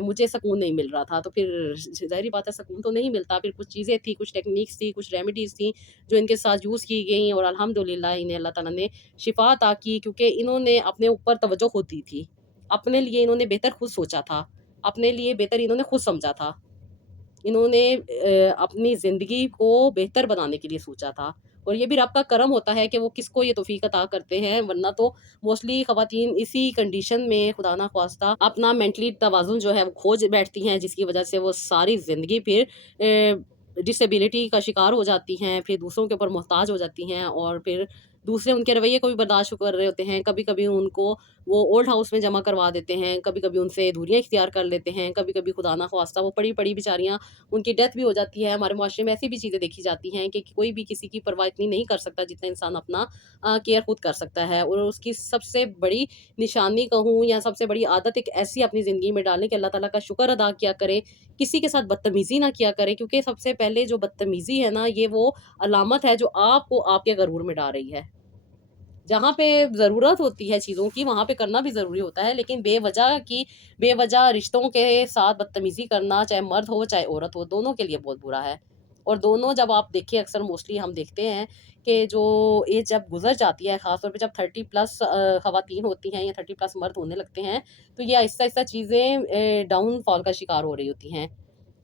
मुझे सुकून नहीं मिल रहा था। तो फिर ज़ाहिर-सी बात है सुकून तो नहीं मिलता, फिर कुछ चीज़ें थी, कुछ टेक्नीक्स थी, कुछ रेमेडीज़ थी जो इनके साथ यूज़ की गई और अल्हम्दुलिल्लाह इन्हें अल्लाह ताला ने शिफ़ा अता की, क्योंकि इन्होंने अपने ऊपर तवज्जो खुद दी थी। अपने लिए इन्होंने बेहतर खुद सोचा था, अपने लिए बेहतर इन्होंने खुद समझा था। इन्होंने अपनी ज़िंदगी को बेहतर बनाने के लिए सोचा था और ये भी रब का करम होता है कि वो किसको ये तौफ़ीक अता करते हैं, वरना तो मोस्टली ख़वातीन इसी कंडीशन में खुदा ना ख़्वास्ता अपना मेंटली तवाज़ुन जो है वो खो बैठती हैं, जिसकी वजह से वो सारी ज़िंदगी फिर डिसेबिलिटी का शिकार हो जाती हैं, फिर दूसरों के ऊपर मोहताज हो जाती हैं और फिर دوسرے ان کے رویے کو بھی برداشت کر رہے ہوتے ہیں، کبھی کبھی ان کو وہ اولڈ ہاؤس میں جمع کروا دیتے ہیں، کبھی کبھی ان سے دوریاں اختیار کر لیتے ہیں، کبھی کبھی خدا نخواستہ وہ پڑی پڑی بیچاریاں ان کی ڈیتھ بھی ہو جاتی ہے۔ ہمارے معاشرے میں ایسی بھی چیزیں دیکھی جاتی ہیں کہ کوئی بھی کسی کی پرواہ اتنی نہیں کر سکتا جتنا انسان اپنا کیئر خود کر سکتا ہے، اور اس کی سب سے بڑی نشانی کہوں یا سب سے بڑی عادت ایک ایسی اپنی زندگی میں ڈالیں کہ اللہ تعالیٰ کا شکر ادا کیا کرے، کسی کے ساتھ بدتمیزی نہ کیا کرے، کیونکہ سب سے پہلے جو بدتمیزی ہے نا، یہ وہ علامت ہے جو آپ کو آپ کے غرور میں ڈال رہی ہے۔ جہاں پہ ضرورت ہوتی ہے چیزوں کی وہاں پہ کرنا بھی ضروری ہوتا ہے، لیکن بے وجہ رشتوں کے ساتھ بدتمیزی کرنا، چاہے مرد ہو چاہے عورت ہو، دونوں کے لیے بہت برا ہے۔ اور دونوں جب آپ دیکھیں، اکثر موسٹلی ہم دیکھتے ہیں کہ جو ایج جب گزر جاتی ہے، خاص طور پہ جب 30+ خواتین ہوتی ہیں یا 30+ مرد ہونے لگتے ہیں، تو یہ آہستہ آہستہ چیزیں ڈاؤن فال کا شکار ہو رہی ہوتی ہیں۔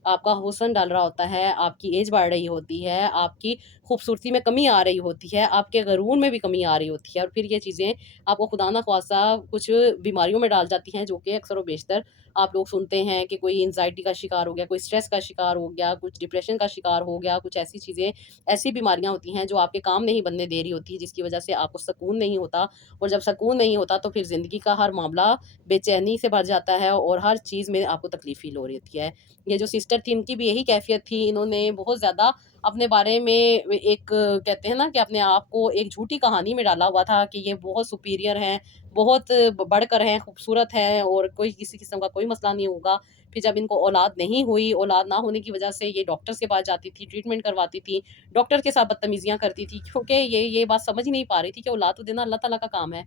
آپ کا حسن ڈال رہا ہوتا ہے، آپ کی ایج بڑھ رہی ہوتی ہے، آپ کی خوبصورتی میں کمی آ رہی ہوتی ہے، آپ کے غرور میں بھی کمی آ رہی ہوتی ہے، اور پھر یہ چیزیں آپ کو خدا نخواستہ کچھ بیماریوں میں ڈال جاتی ہیں، جو کہ اکثر و بیشتر آپ لوگ سنتے ہیں کہ کوئی انزائٹی کا شکار ہو گیا، کوئی اسٹریس کا شکار ہو گیا، کچھ ڈپریشن کا شکار ہو گیا، کچھ ایسی چیزیں، ایسی بیماریاں ہوتی ہیں جو آپ کے کام نہیں بننے دے رہی ہوتی، جس کی وجہ سے آپ کو سکون نہیں ہوتا، اور جب سکون نہیں ہوتا تو پھر زندگی کا ہر معاملہ بے چینی سے بھر جاتا ہے، اور ہر چیز میں آپ کو تکلیف فیل ہو رہی ہوتی ہے۔ یہ جو سسٹر تھی ان کی بھی یہی کیفیت تھی، انہوں نے بہت زیادہ اپنے بارے میں ایک کہتے ہیں نا کہ اپنے آپ کو ایک جھوٹی کہانی میں ڈالا ہوا تھا کہ یہ بہت سپیریئر ہیں، بہت بڑھ کر ہیں، خوبصورت ہیں، اور کوئی کسی قسم کا کوئی مسئلہ نہیں ہوگا۔ پھر جب ان کو اولاد نہیں ہوئی، اولاد نہ ہونے کی وجہ سے یہ ڈاکٹر کے پاس جاتی تھی، ٹریٹمنٹ کرواتی تھی، ڈاکٹر کے ساتھ بدتمیزیاں کرتی تھی، کیونکہ یہ بات سمجھ نہیں پا رہی تھی کہ اولاد تو دینا اللہ تعالیٰ کا کام ہے،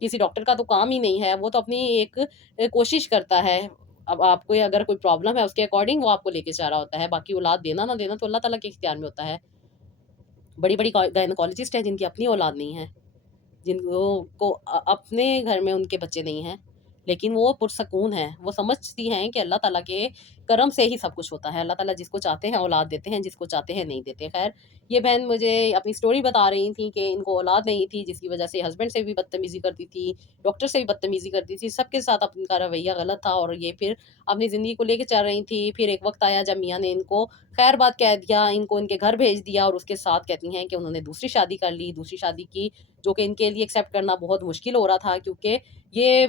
کسی ڈاکٹر کا تو کام ہی نہیں ہے، وہ تو اپنی ایک کوشش کرتا ہے۔ اب آپ کو اگر کوئی پرابلم ہے اس کے اکارڈنگ وہ آپ کو لے کے چاہ رہا ہوتا ہے، باقی اولاد دینا نہ دینا تو اللہ تعالیٰ کے اختیار میں ہوتا ہے۔ بڑی بڑی گائنیکالوجسٹ ہیں جن کی اپنی اولاد نہیں ہے، جن کو اپنے گھر میں ان کے بچے نہیں ہیں، لیکن وہ پرسکون ہیں، وہ سمجھتی ہیں کہ اللہ تعالیٰ کے کرم سے ہی سب کچھ ہوتا ہے، اللہ تعالیٰ جس کو چاہتے ہیں اولاد دیتے ہیں، جس کو چاہتے ہیں نہیں دیتے۔ خیر، یہ بہن مجھے اپنی سٹوری بتا رہی تھیں کہ ان کو اولاد نہیں تھی، جس کی وجہ سے ہسبینڈ سے بھی بدتمیزی کرتی تھی، ڈاکٹر سے بھی بدتمیزی کرتی تھی، سب کے ساتھ اپن کا رویہ غلط تھا، اور یہ پھر اپنی زندگی کو لے کے چل رہی تھی۔ پھر ایک وقت آیا جب میاں نے ان کو خیر بات کہہ دیا، ان کو ان کے گھر بھیج دیا، اور اس کے ساتھ کہتی ہیں کہ انہوں نے دوسری شادی کر لی، دوسری شادی کی، جو کہ ان کے لیے ایکسیپٹ کرنا بہت مشکل ہو رہا تھا، کیونکہ یہ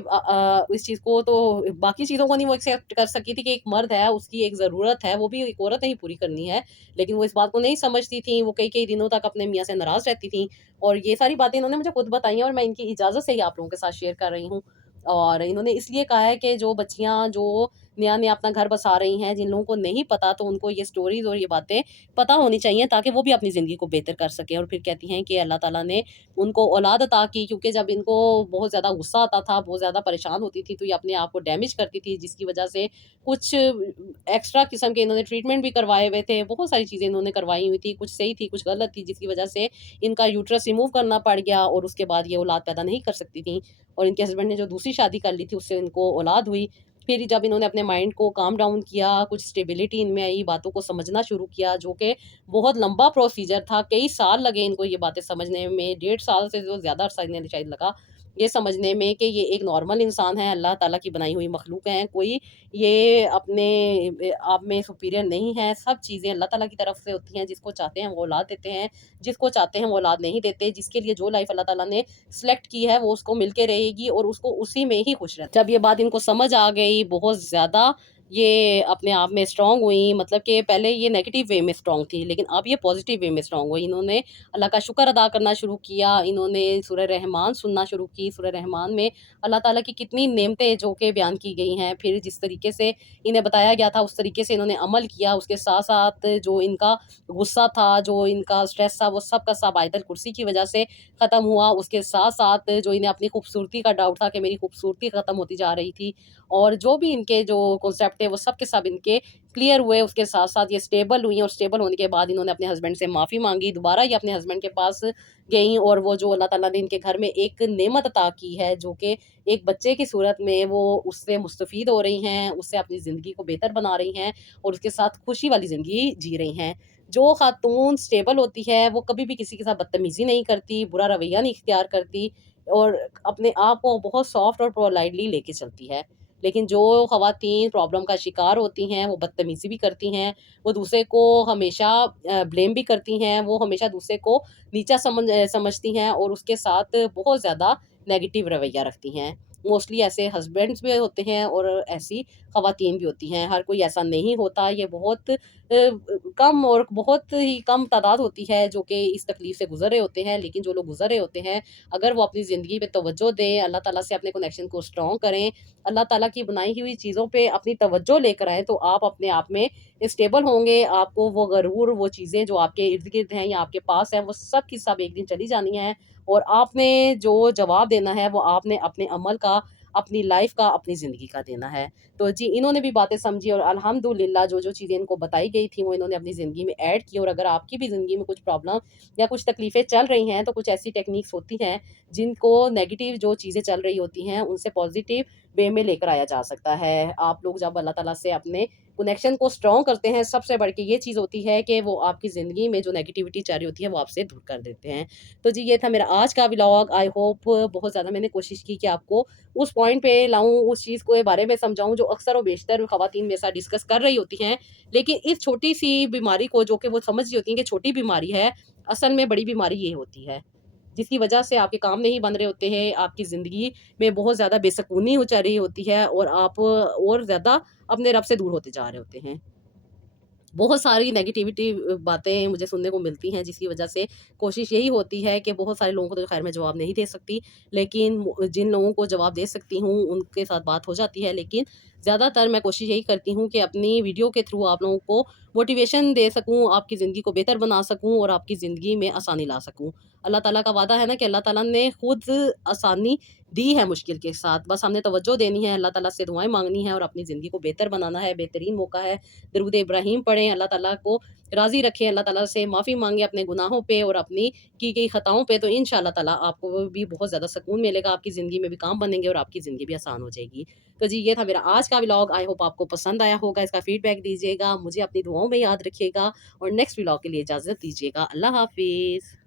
اس چیز کو تو باقی چیزوں کو نہیں وہ ایکسیپٹ کر سکی تھی کہ ایک مرد ہے، اس کی ایک ضرورت ہے، وہ بھی ایک عورت نے ہی پوری کرنی ہے، لیکن وہ اس بات کو نہیں سمجھتی تھیں، وہ کئی کئی دنوں تک اپنے میاں سے ناراض رہتی تھیں، اور یہ ساری باتیں انہوں نے مجھے خود بتائی ہیں، اور میں ان کی اجازت سے ہی آپ لوگوں کے ساتھ شیئر کر رہی ہوں۔ اور انہوں نے اس لیے کہا ہے کہ جو بچیاں جو نیا نیا اپنا گھر بسا رہی ہیں، جن لوگوں کو نہیں پتا، تو ان کو یہ سٹوریز اور یہ باتیں پتہ ہونی چاہیے تاکہ وہ بھی اپنی زندگی کو بہتر کر سکیں۔ اور پھر کہتی ہیں کہ اللہ تعالیٰ نے ان کو اولاد عطا کی، کیونکہ جب ان کو بہت زیادہ غصہ آتا تھا، بہت زیادہ پریشان ہوتی تھی، تو یہ اپنے آپ کو ڈیمیج کرتی تھی، جس کی وجہ سے کچھ ایکسٹرا قسم کے انہوں نے ٹریٹمنٹ بھی کروائے ہوئے تھے، بہت ساری چیزیں انہوں نے کروائی ہوئی تھی، کچھ صحیح تھی کچھ غلط تھی، جس کی وجہ سے ان کا یوٹرس ریموو کرنا پڑ گیا، اور اس کے بعد یہ اولاد پیدا نہیں کر سکتی تھیں، اور ان کے ہسبینڈ نے جو دوسری شادی کر لی تھی اس سے ان کو اولاد ہوئی۔ پھر جب انہوں نے اپنے مائنڈ کو کام ڈاؤن کیا، کچھ اسٹیبلٹی ان میں آئی، باتوں کو سمجھنا شروع کیا، جو کہ بہت لمبا پروسیجر تھا، کئی سال لگے ان کو یہ باتیں سمجھنے میں، 1.5 سال سے جو زیادہ عرصہ انہیں شاید لگا یہ سمجھنے میں کہ یہ ایک نارمل انسان ہے، اللہ تعالیٰ کی بنائی ہوئی مخلوق ہیں، کوئی یہ اپنے آپ میں سپیریئر نہیں ہے، سب چیزیں اللہ تعالیٰ کی طرف سے ہوتی ہیں، جس کو چاہتے ہیں وہ اولاد دیتے ہیں، جس کو چاہتے ہیں وہ اولاد نہیں دیتے، جس کے لیے جو لائف اللہ تعالیٰ نے سلیکٹ کی ہے وہ اس کو مل کے رہے گی، اور اس کو اسی میں ہی خوش رہتا ہے۔ جب یہ بات ان کو سمجھ آ گئی، بہت زیادہ یہ اپنے آپ میں اسٹرانگ ہوئی، مطلب کہ پہلے یہ نیگیٹو وے میں اسٹرانگ تھی، لیکن اب یہ پازیٹیو وے میں اسٹرانگ ہوئی، انہوں نے اللہ کا شکر ادا کرنا شروع کیا، انہوں نے سورہ رحمان سننا شروع کی، سورہ رحمان میں اللہ تعالیٰ کی کتنی نعمتیں جو کہ بیان کی گئی ہیں، پھر جس طریقے سے انہیں بتایا گیا تھا اس طریقے سے انہوں نے عمل کیا، اس کے ساتھ ساتھ جو ان کا غصہ تھا، جو ان کا اسٹریس تھا، وہ سب کا سب آیت الکرسی کی وجہ سے ختم ہوا، اس کے ساتھ ساتھ جو انہیں اپنی خوبصورتی کا ڈاؤٹ تھا کہ میری خوبصورتی ختم ہوتی جا رہی تھی، اور جو بھی ان کے جو کنسیپٹ تھے وہ سب کے سب ان کے کلیئر ہوئے، اس کے ساتھ ساتھ یہ اسٹیبل ہوئیں، اور اسٹیبل ہونے کے بعد انہوں نے اپنے ہسبینڈ سے معافی مانگی، دوبارہ یہ اپنے ہسبینڈ کے پاس گئیں، اور وہ جو اللہ تعالیٰ نے ان کے گھر میں ایک نعمت عطا کی ہے، جو کہ ایک بچے کی صورت میں، وہ اس سے مستفید ہو رہی ہیں، اس سے اپنی زندگی کو بہتر بنا رہی ہیں، اور اس کے ساتھ خوشی والی زندگی جی رہی ہیں۔ جو خاتون اسٹیبل ہوتی ہے وہ کبھی بھی کسی کے ساتھ بدتمیزی نہیں کرتی، برا رویہ نہیں اختیار کرتی، اور اپنے آپ کو بہت سافٹ اور پولائٹلی لے کے چلتی ہے۔ لیکن جو خواتین پرابلم کا شکار ہوتی ہیں وہ بدتمیزی بھی کرتی ہیں، وہ دوسرے کو ہمیشہ بلیم بھی کرتی ہیں، وہ ہمیشہ دوسرے کو نیچا سمجھتی ہیں اور اس کے ساتھ بہت زیادہ نیگیٹو رویہ رکھتی ہیں۔ موسٹلی ایسے ہسبینڈس بھی ہوتے ہیں اور ایسی خواتین بھی ہوتی ہیں، ہر کوئی ایسا نہیں ہوتا، یہ بہت کم اور بہت ہی کم تعداد ہوتی ہے جو کہ اس تکلیف سے گزر رہے ہوتے ہیں۔ لیکن جو لوگ گزر رہے ہوتے ہیں، اگر وہ اپنی زندگی پہ توجہ دیں، اللہ تعالیٰ سے اپنے کنیکشن کو اسٹرانگ کریں، اللہ تعالیٰ کی بنائی ہوئی چیزوں پہ اپنی توجہ لے کر آئیں، تو آپ اپنے آپ میں اسٹیبل ہوں گے۔ آپ کو وہ غرور، وہ چیزیں جو آپ کے ارد گرد ہیں یا آپ کے پاس ہیں، وہ سب کی سب ایک دن چلی جانی ہیں، اور آپ نے جو جواب دینا ہے وہ آپ نے اپنے عمل کا، اپنی لائف کا، اپنی زندگی کا دینا ہے۔ تو جی انہوں نے بھی باتیں سمجھی اور الحمدللہ جو جو چیزیں ان کو بتائی گئی تھیں وہ انہوں نے اپنی زندگی میں ایڈ کی۔ اور اگر آپ کی بھی زندگی میں کچھ پرابلم یا کچھ تکلیفیں چل رہی ہیں تو کچھ ایسی ٹیکنیکس ہوتی ہیں جن کو نیگیٹو جو چیزیں چل رہی ہوتی ہیں ان سے پازیٹیو وے میں لے کر آیا جا سکتا ہے۔ آپ لوگ جب اللہ تعالیٰ سے اپنے کنیکشن کو اسٹرانگ کرتے ہیں، سب سے بڑھ کے یہ چیز ہوتی ہے کہ وہ آپ کی زندگی میں جو نیگیٹیوٹی چل رہی ہوتی ہے وہ آپ سے دور کر دیتے ہیں۔ تو جی یہ تھا میرا آج کا ولاگ۔ آئی ہوپ بہت زیادہ میں نے کوشش کی کہ آپ کو اس پوائنٹ پہ لاؤں، اس چیز کے بارے میں سمجھاؤں جو اکثر و بیشتر خواتین میرے ساتھ ڈسکس کر رہی ہوتی ہیں، لیکن اس چھوٹی سی بیماری کو جو کہ وہ سمجھ رہی ہوتی ہیں کہ چھوٹی بیماری ہے، اصل میں بڑی بیماری یہ ہوتی ہے جس کی وجہ سے آپ کے کام نہیں بن رہے ہوتے ہیں، آپ کی زندگی میں بہت زیادہ بے سکونی ہو چل رہی ہوتی ہے، اور آپ اور زیادہ اپنے رب سے دور ہوتے جا رہے ہوتے ہیں۔ بہت ساری نیگیٹیوٹی باتیں مجھے سننے کو ملتی ہیں، جس کی وجہ سے کوشش یہی ہوتی ہے کہ بہت سارے لوگوں کو تو خیر میں جواب نہیں دے سکتی، لیکن جن لوگوں کو جواب دے سکتی ہوں ان کے ساتھ بات ہو جاتی ہے۔ لیکن زیادہ تر میں کوشش یہی کرتی ہوں کہ اپنی ویڈیو کے تھرو آپ لوگوں کو موٹیویشن دے سکوں، آپ کی زندگی کو بہتر بنا سکوں اور آپ کی زندگی میں آسانی لا سکوں۔ اللہ تعالیٰ کا وعدہ ہے نا کہ اللہ تعالیٰ نے خود آسانی دی ہے مشکل کے ساتھ، بس ہم نے توجہ دینی ہے، اللہ تعالیٰ سے دعائیں مانگنی ہے اور اپنی زندگی کو بہتر بنانا ہے۔ بہترین موقع ہے، درود ابراہیم پڑھیں، اللہ تعالیٰ کو راضی رکھیں، اللہ تعالیٰ سے معافی مانگیں اپنے گناہوں پہ اور اپنی کی گئی خطاؤں پہ، تو انشاءاللہ تعالیٰ آپ کو بھی بہت زیادہ سکون ملے گا، آپ کی زندگی میں بھی کام بنیں گے اور آپ کی زندگی بھی آسان ہو جائے گی۔ تو جی یہ تھا میرا آج کا ولاگ۔ آئی ہوپ آپ کو پسند آیا ہوگا، اس کا فیڈ بیک دیجیے گا، مجھے اپنی دعاؤں میں یاد رکھیے گا، اور نیکسٹ ولاگ کے لیے اجازت دیجیے گا۔ اللہ حافظ۔